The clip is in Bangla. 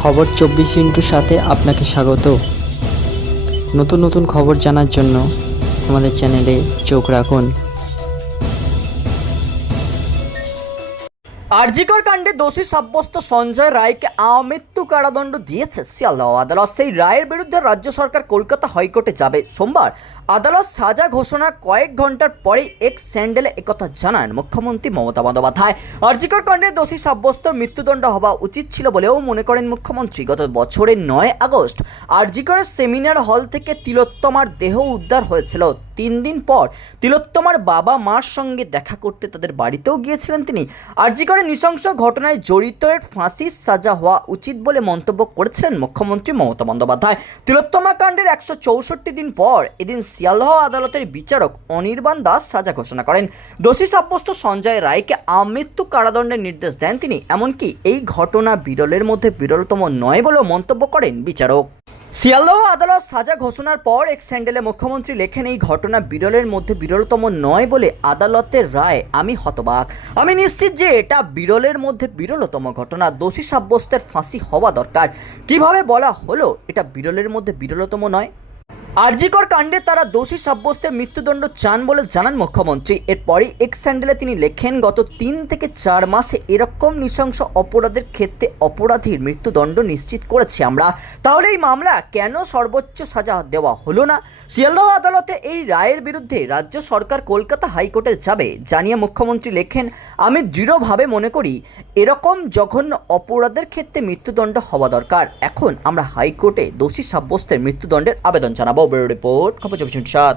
খবর চব্বিশ ইন্টুর সাথে আপনাকে স্বাগত। নতুন নতুন খবর জানার জন্য আমাদের চ্যানেলে চোখ রাখুন। আরজিকর কাণ্ডে দোষী সাব্যস্ত সঞ্জয় রায়কে আমৃত্যু কারাদণ্ড দিয়েছে শিয়ালদহ। আদালত সেই রায়ের বিরুদ্ধে রাজ্য সরকার কলকাতা হাইকোর্টে যাবে। সোমবার আদালত সাজা ঘোষণার কয়েক ঘণ্টার পরেই এক্স স্যান্ডেলে একথা জানান মুখ্যমন্ত্রী মমতা বন্দ্যোপাধ্যায়। আরজিকর কাণ্ডে দোষী সাব্যস্ত মৃত্যুদণ্ড হওয়া উচিত ছিল বলেও মনে করেন মুখ্যমন্ত্রী। গত বছরের নয় আগস্ট আরজিকরের সেমিনার হল থেকে তিলোত্তমার দেহ উদ্ধার হয়েছিল। তিন দিন পর তিলোত্তমার বাবা মার সঙ্গে দেখা করতে তাদের বাড়িতেও গিয়েছিলেন তিনি। আরজিকরের নৃশংস ঘটনায় জড়িতের ফাঁসির সাজা হওয়া উচিত বলে মন্তব্য করেছেন মুখ্যমন্ত্রী মমতা বন্দ্যোপাধ্যায়। তিলোত্তমা কাণ্ডের একশো চৌষট্টি দিন পর এদিন শিয়ালদহ আদালতের বিচারক অনির্বাণ দাস সাজা ঘোষণা করেন। দোষী সাব্যস্ত সঞ্জয় রায়কে আমৃত্যু কারাদণ্ডের নির্দেশ দেন তিনি, এমনকি এই ঘটনা বিরলের মধ্যে বিরলতম নয় বলেও মন্তব্য করেন বিচারক। শিয়ালদহ আদালত সাজা ঘোষণার পর এক স্যান্ডেলে মুখ্যমন্ত্রী লেখেন, এই ঘটনা বিরলের মধ্যে বিরলতম নয় বলে আদালতের রায় আমি হতবাক। আমি নিশ্চিত যে এটা বিরলের মধ্যে বিরলতম ঘটনা। দোষী সাব্যস্তের ফাঁসি হওয়া দরকার। কীভাবে বলা হলো এটা বিরলের মধ্যে বিরলতম নয়? আরজিকর কাণ্ডে তারা দোষী সাব্যস্তের মৃত্যুদণ্ড চান বলে জানান মুখ্যমন্ত্রী। এরপরই এক স্যান্ডেলে তিনি লেখেন, গত তিন থেকে চার মাসে এরকম নৃশংস অপরাধের ক্ষেত্রে অপরাধীর মৃত্যুদণ্ড নিশ্চিত করেছি আমরা। তাহলে এই মামলা কেন সর্বোচ্চ সাজা দেওয়া হলো না? শিয়ালদহ আদালতে এই রায়ের বিরুদ্ধে রাজ্য সরকার কলকাতা হাইকোর্টে যাবে জানিয়ে মুখ্যমন্ত্রী লেখেন, আমি দৃঢ়ভাবে মনে করি, এরকম জঘন্য অপরাধের ক্ষেত্রে মৃত্যুদণ্ড হওয়া দরকার। এখন আমরা হাইকোর্টে দোষী সাব্যস্তের মৃত্যুদণ্ডের আবেদন জানাব। ব্যুরো রিপোর্ট খবর চব্বিশ সাত